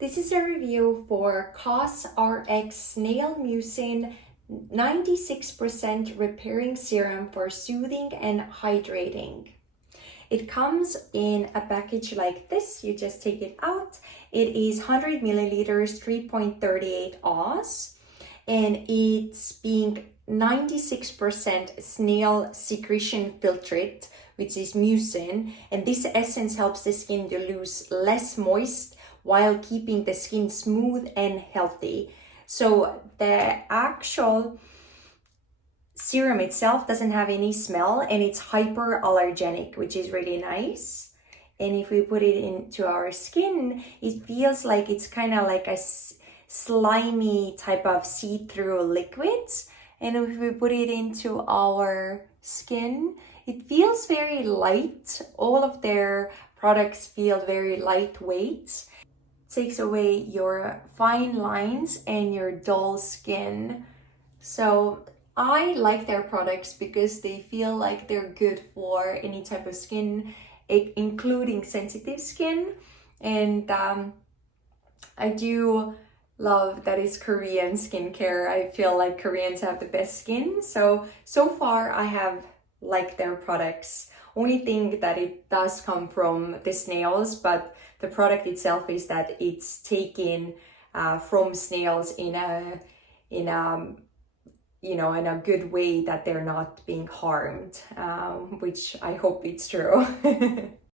This is a review for COSRX Snail Mucin 96% repairing serum for soothing and hydrating. It comes in a package like this. You just take it out. It is 100 milliliters, 3.38 Oz, and it's being 96% snail secretion filtrate, which is mucin, and this essence helps the skin to lose less moist while keeping the skin smooth and healthy. So the actual serum itself doesn't have any smell, and it's hyperallergenic, which is really nice. And if we put it into our skin, it feels like it's kind of like a slimy type of see-through liquid. And if we put it into our skin, it feels very light. All of their products feel very lightweight. Takes away your fine lines and your dull skin. So I like their products because they feel like they're good for any type of skin, including sensitive skin. And I do love that it's Korean skincare. I feel like Koreans have the best skin. So far I have liked their products. Only thing that it does come from the snails, but the product itself is that it's taken from snails in a good way, that they're not being harmed, which I hope it's true.